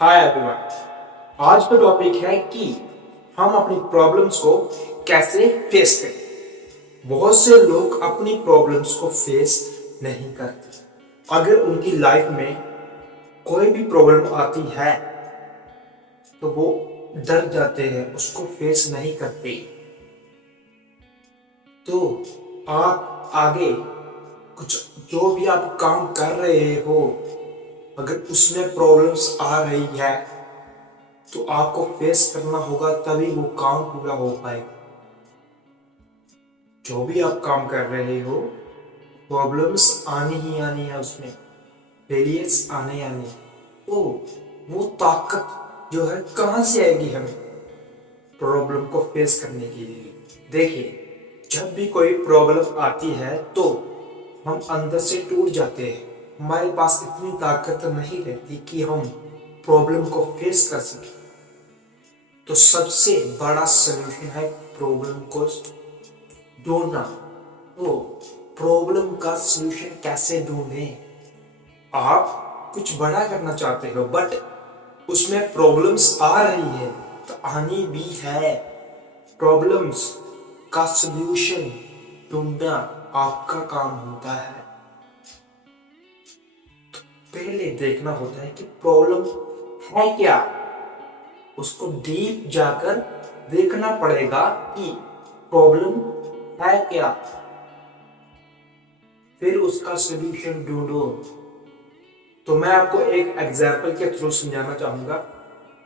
Hi everyone. आज का topic है कि हम अपनी प्रॉब्लम्स को कैसे फेस करें। बहुत से लोग अपनी प्रॉब्लम्स को फेस नहीं करते। अगर उनकी लाइफ में कोई भी प्रॉब्लम आती है तो वो डर जाते हैं, उसको फेस नहीं करते। तो आप आगे कुछ जो भी आप काम कर रहे हो, अगर उसमें प्रॉब्लम्स आ रही है तो आपको फेस करना होगा, तभी वो काम पूरा हो पाएगा। जो भी आप काम कर रहे हो, प्रॉब्लम्स आनी ही आनी है, उसमें फेलियर्स आने आने। तो वो ताकत जो है कहाँ से आएगी हमें प्रॉब्लम को फेस करने के लिए? देखिए, जब भी कोई प्रॉब्लम आती है तो हम अंदर से टूट जाते हैं। हमारे पास इतनी ताकत नहीं रहती कि हम प्रॉब्लम को फेस कर सकें। तो सबसे बड़ा सलूशन है प्रॉब्लम को ढूंढना। तो प्रॉब्लम का सलूशन कैसे ढूंढें? आप कुछ बड़ा करना चाहते हो बट उसमें प्रॉब्लम्स आ रही है, तो आनी भी है। प्रॉब्लम्स का सलूशन ढूंढना आपका काम होता है। पहले देखना होता है कि प्रॉब्लम है क्या, उसको डीप जाकर देखना पड़ेगा कि प्रॉब्लम है क्या, फिर उसका सलूशन ढूंढो। तो मैं आपको एक एग्जाम्पल के थ्रू समझाना चाहूंगा।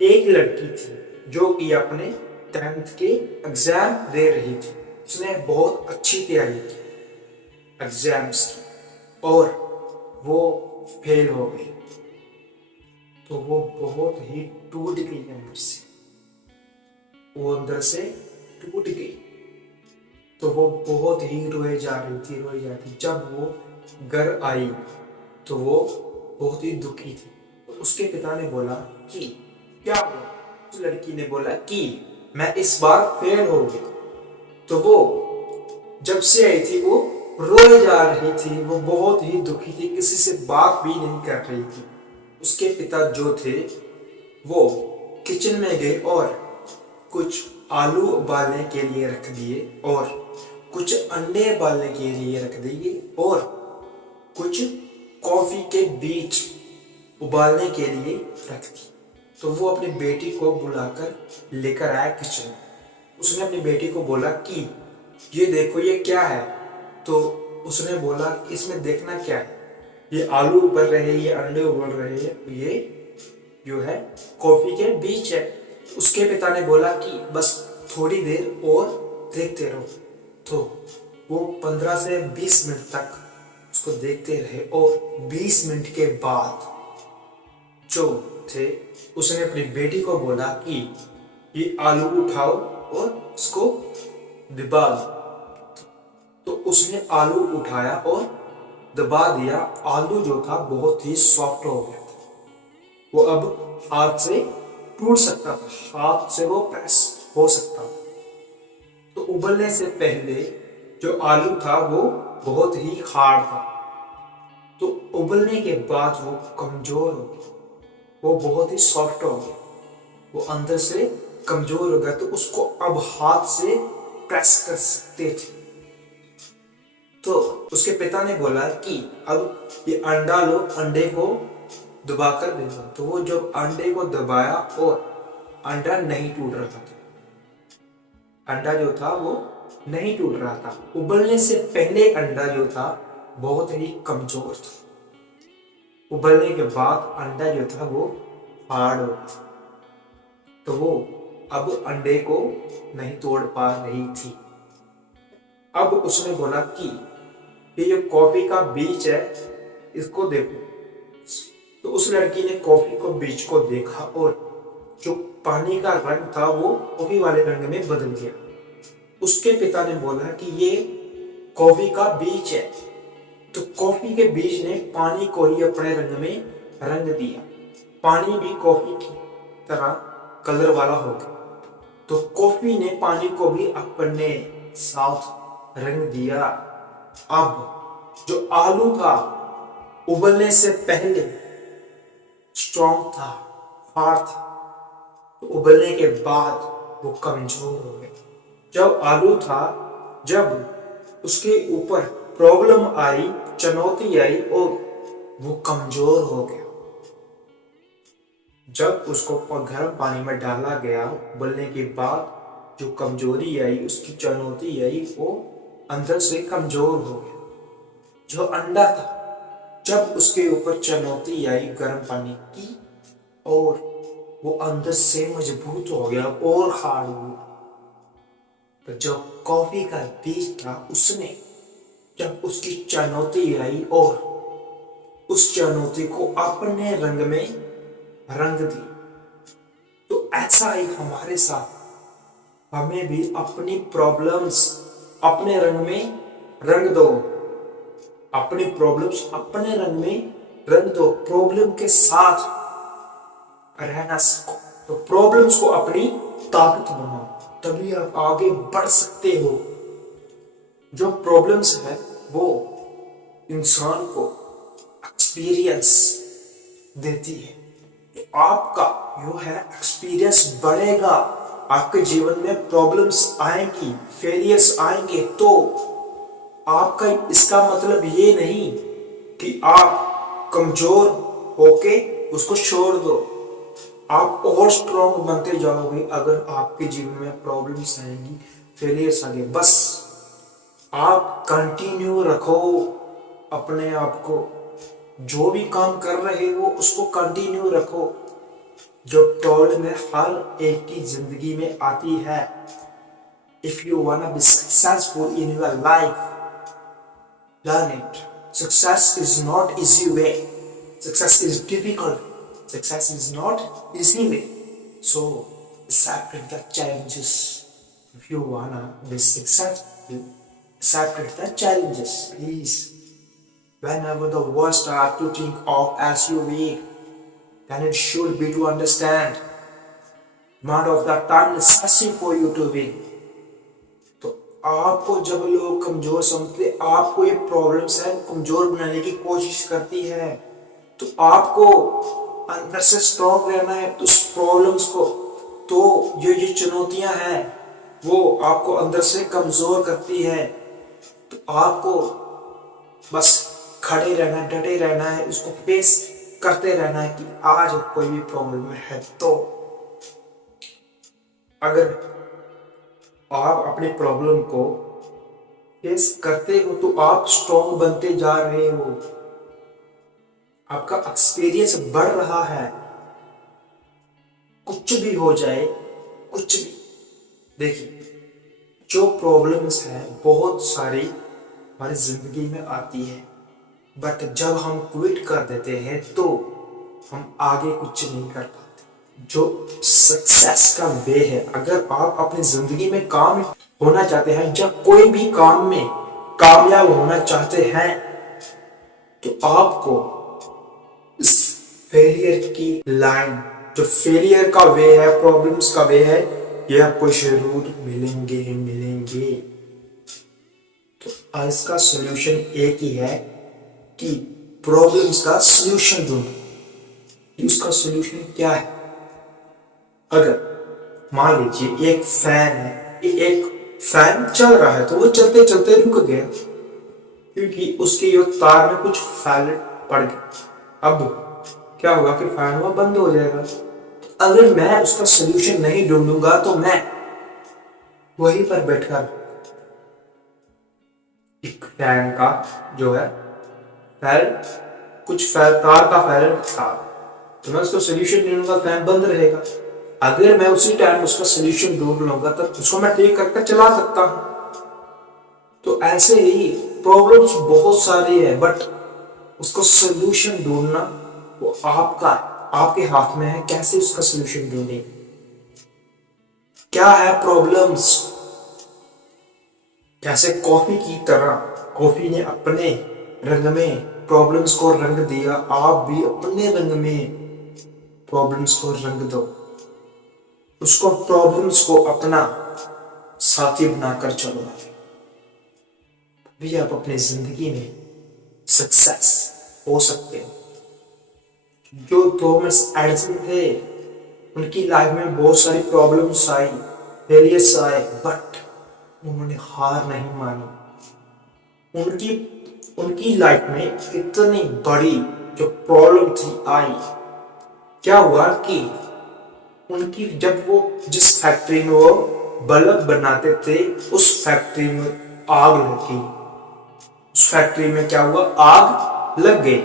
एक लड़की थी जो कि अपने 10th के एग्जाम दे रही थी। उसने बहुत अच्छी तैयारी की एग्जाम्स की और वो फेल हो गई। तो वो बहुत ही टूट गई अंदर से, वो अंदर से टूट गई। तो वो बहुत ही रोए जा रही थी, रोए जा रही थी। जब वो घर आई तो वो बहुत ही दुखी थी। तो उसके पिता ने बोला कि क्या हुआ? उस लड़की ने बोला कि मैं इस बार फेल हो गई। तो वो जब से आई थी वो रोए जा रही थी, वो बहुत ही दुखी थी, किसी से बात भी नहीं कर रही थी। उसके पिता जो थे वो किचन में गए और कुछ आलू उबालने के लिए रख दिए और कुछ अंडे उबालने के लिए रख दिए और कुछ कॉफी के बीज उबालने के लिए रख दी। तो वो अपनी बेटी को बुलाकर लेकर आया किचन। उसने अपनी बेटी को बोला कि ये देखो, ये क्या है? तो उसने बोला इसमें देखना क्या है, ये आलू उबल रहे हैं, ये अंडे उबल रहे हैं, ये जो है कॉफी के बीज है। उसके पिता ने बोला कि बस थोड़ी देर और देखते रहो। तो वो 15 से 20 मिनट तक उसको देखते रहे और 20 मिनट के बाद जो थे उसने अपनी बेटी को बोला कि ये आलू उठाओ और उसको दबा दो। तो उसने आलू उठाया और दबा दिया। आलू जो था बहुत ही सॉफ्ट हो गया था, वो अब हाथ से टूट सकता था, हाथ से वो प्रेस हो सकता था। तो उबलने से पहले जो आलू था वो बहुत ही हार्ड था। तो उबलने के बाद वो कमजोर हो गया, वो बहुत ही सॉफ्ट हो गया, वो अंदर से कमजोर हो गया। तो उसको अब हाथ से प्रेस कर सकते थे। तो उसके पिता ने बोला कि अब ये अंडा लो, अंडे को दबाकर दे दो। तो वो जब अंडे को दबाया और अंडा नहीं टूट रहा था, अंडा जो था वो नहीं टूट रहा था। उबलने से पहले अंडा जो था बहुत ही कमजोर था, उबलने के बाद अंडा जो था वो हार्ड हो गया। तो वो अब अंडे को नहीं तोड़ पा रही थी। अब उसने बोला कि ये जो कॉफी का बीज है इसको देखो। तो उस लड़की ने कॉफी को बीज को देखा और जो पानी का रंग था वो कॉफी वाले रंग में बदल गया। उसके पिता ने बोला कि ये कॉफी का बीज है। तो कॉफी के बीज ने पानी को ही अपने रंग में रंग दिया, पानी भी कॉफी की तरह कलर वाला हो गया। तो कॉफी ने पानी को भी अपने साथ रंग दिया। अब जो आलू था उबलने से पहले स्ट्रॉन्ग था, हार्ड थे, तो उबलने के बाद वो कमजोर हो गए। जब आलू था, जब उसके ऊपर प्रॉब्लम आई, चुनौती आई और वो कमजोर हो गया। जब उसको गर्म पानी में डाला गया, उबलने के बाद जो कमजोरी आई, उसकी चुनौती आई, वो अंदर से कमजोर हो गया। जो अंडा था, जब उसके ऊपर चुनौती आई गर्म पानी की और वो अंदर से मजबूत हो गया और हार्ड हो गया। तो जो कॉफी का बीज था, उसने जब उसकी चुनौती आई और उस चुनौती को अपने रंग में रंग दी, तो ऐसा ही हमारे साथ हमें भी अपनी प्रॉब्लम्स अपने रंग में रंग दो। अपनी प्रॉब्लम्स अपने रंग में रंग दो, प्रॉब्लम के साथ रहना सीखो। तो प्रॉब्लम्स को अपनी ताकत बनाओ, तभी आप आगे बढ़ सकते हो। जो प्रॉब्लम्स है वो इंसान को एक्सपीरियंस देती है। तो आपका जो है एक्सपीरियंस बढ़ेगा, आपके जीवन में प्रॉब्लम्स आएंगी, फेलियर्स आएंगे, तो आपका इसका मतलब ये नहीं कि आप कमजोर होके उसको छोड़ दो। आप और स्ट्रॉन्ग बनते जाओगे अगर आपके जीवन में प्रॉब्लम्स आएंगी, फेलियर्स आएंगे। बस आप कंटिन्यू रखो अपने आप को, जो भी काम कर रहे हो उसको कंटिन्यू रखो। जो प्रॉब्लम है हर एक की जिंदगी में आती है। If you वांना be successful in your life, learn it. Success is not easy way. Success is difficult. Success is not easy way. So accept the challenges. If you wanna be successful, accept the challenges, please. Whenever the world start to think of as you weak, then it should be to understand amount of the time necessary for you to win. आपको जब लोग कमजोर समझते, आपको ये problems है कमजोर बनाने की कोशिश करती है, तो आपको अंदर से स्ट्रॉन्ग रहना है। तो उस प्रॉब्लम्स को, तो ये चुनौतियां हैं वो आपको अंदर से कमजोर करती है। तो आपको बस खड़े रहना, डटे रहना है, उसको फेस करते रहना है कि आज कोई भी प्रॉब्लम है तो अगर आप अपने प्रॉब्लम को फेस करते हो तो आप स्ट्रॉन्ग बनते जा रहे हो, आपका एक्सपीरियंस बढ़ रहा है। कुछ भी हो जाए, कुछ भी, देखिए जो प्रॉब्लम्स है बहुत सारी हमारी जिंदगी में आती है, बट जब हम क्विट कर देते हैं तो हम आगे कुछ नहीं कर पाते। जो सक्सेस का वे है, अगर आप अपनी जिंदगी में काम होना चाहते हैं या कोई भी काम में कामयाब होना चाहते हैं, तो आपको इस फेलियर की लाइन, जो फेलियर का वे है, प्रॉब्लम्स का वे है, ये आपको जरूर मिलेंगे ही मिलेंगे। तो इसका सॉल्यूशन एक ही है कि प्रॉब्लम्स का सॉल्यूशन ढूंढो। उसका सॉल्यूशन क्या है? अगर मान लीजिए एक फैन है, एक फैन चल रहा है तो वो चलते चलते रुक गया क्योंकि उसके जो तार में कुछ फैल पड़ गया। अब क्या होगा कि फैन वो बंद हो जाएगा। तो अगर मैं उसका सलूशन नहीं ढूंढूंगा तो मैं वहीं पर बैठकर एक फैन का जो है फैल, कुछ फैल, तार का फैल था, तो मैं उसका सलूशन ढूंढूंगा, फैन बंद रहेगा। अगर मैं उसी टाइम उसका सलूशन ढूंढ लूंगा तब उसको मैं ठीक करके चला सकता हूं। तो ऐसे ही प्रॉब्लम्स बहुत सारी है, बट उसको सलूशन ढूंढना वो आपके हाथ में है। कैसे उसका सलूशन ढूंढे? क्या है प्रॉब्लम्स? जैसे कॉफी की तरह, कॉफी ने अपने रंग में प्रॉब्लम्स को रंग दिया, आप भी अपने रंग में प्रॉब्लम्स को रंग दो। उसको प्रॉब्लम्स को अपना साथी बनाकर चलो, भी आप अपनी जिंदगी में सक्सेस हो सकते हो। जो थॉमस एडिसन थे उनकी लाइफ में बहुत सारी प्रॉब्लम्स आई, फेलियर्स आए, बट उन्होंने हार नहीं मानी। उनकी उनकी लाइफ में इतनी बड़ी जो प्रॉब्लम थी आई, क्या हुआ कि उनकी जब वो जिस फैक्ट्री में वो बल्ब बनाते थे उस फैक्ट्री में आग लगी। उस फैक्ट्री में क्या हुआ, आग लग गई।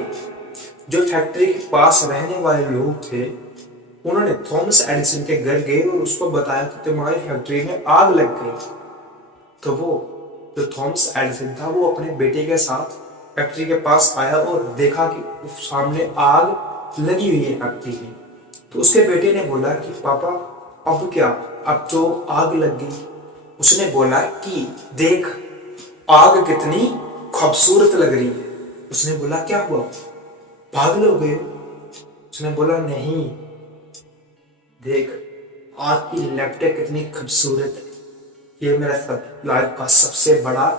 जो फैक्ट्री के पास रहने वाले लोग थे उन्होंने थॉमस एडिसन के घर गए और उसको बताया कि तुम्हारी फैक्ट्री में आग लग गई। तो वो जो थॉमस एडिसन था वो अपने बेटे के साथ फैक्ट्री के पास आया और देखा कि उस सामने आग लगी हुई है फैक्ट्री में। तो उसके बेटे ने बोला कि पापा अब क्या, अब तो आग लग गई। उसने बोला कि देख आग कितनी खूबसूरत लग रही है। उसने बोला क्या हुआ, पागल हो गए? उसने बोला नहीं, देख आग की लपटें कितनी खूबसूरत है, ये मेरा लाइफ का सबसे बड़ा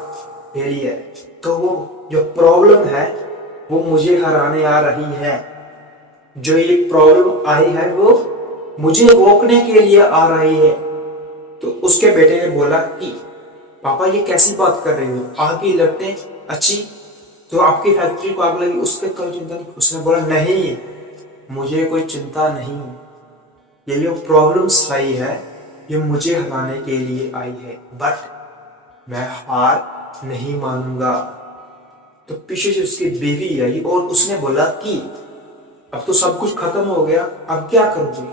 फेलियर है। तो वो जो प्रॉब्लम है वो मुझे हराने आ रही है, जो ये प्रॉब्लम आई है वो मुझे रोकने के लिए आ रही है। तो उसके बेटे ने बोला कि पापा ये कैसी बात कर रहे हो, आग की लपटें अच्छी, तो आपकी फैक्ट्री को आग लगी उस पर कोई चिंता नहीं। उसने बोला नहीं, मुझे कोई चिंता नहीं, ये जो प्रॉब्लम्स आई है ये मुझे हराने के लिए आई है, बट मैं हार नहीं मानूंगा। तो पीछे से उसकी बीवी आई और उसने बोला कि अब तो सब कुछ खत्म हो गया, अब क्या करोगे?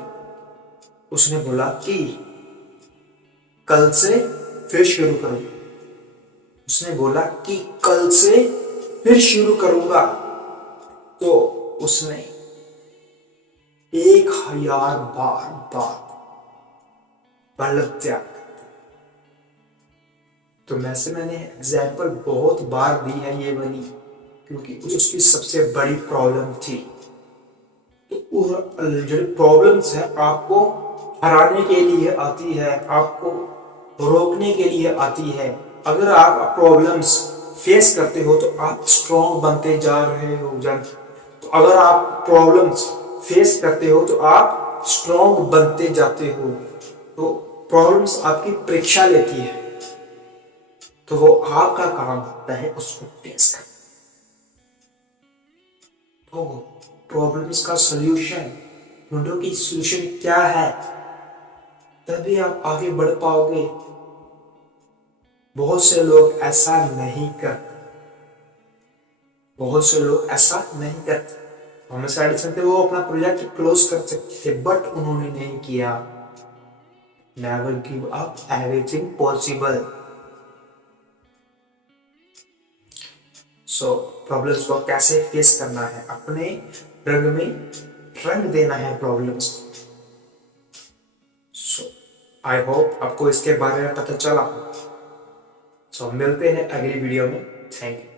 उसने बोला कि कल से फिर शुरू करो। उसने बोला कि कल से फिर शुरू करूंगा। तो उसने 1000 बार बल्ब त्याग कर। तो मैंने एग्जाम्पल बहुत बार दी है ये वाली, क्योंकि उसकी सबसे बड़ी प्रॉब्लम थी। तो जो प्रॉब्लम्स है आपको हराने के लिए आती है, आपको रोकने के लिए आती है। अगर आप प्रॉब्लम्स फेस करते हो तो आप स्ट्रॉन्ग बनते जा रहे हो। तो अगर आप प्रॉब्लम्स फेस करते हो तो आप स्ट्रॉन्ग बनते जाते हो। तो प्रॉब्लम्स आपकी परीक्षा लेती है, तो वो आपका काम होता है उसको फेस करना। तो प्रॉब्लम्स का सॉल्यूशन ढूंढो कि सॉल्यूशन क्या है, तभी आप आगे बढ़ पाओगे। बहुत से लोग ऐसा नहीं करते, बहुत से लोग ऐसा नहीं करते। थॉमस एडिसन थे, वो अपना प्रोजेक्ट क्लोज कर सकते थे, बट उन्होंने नहीं किया। Never give up, everything possible. सो प्रॉब्लम्स को कैसे फेस करना है, अपने रंग में रंग देना है प्रॉब्लम्स। सो आई होप आपको इसके बारे में पता चला। सो मिलते हैं अगली वीडियो में। Thank you.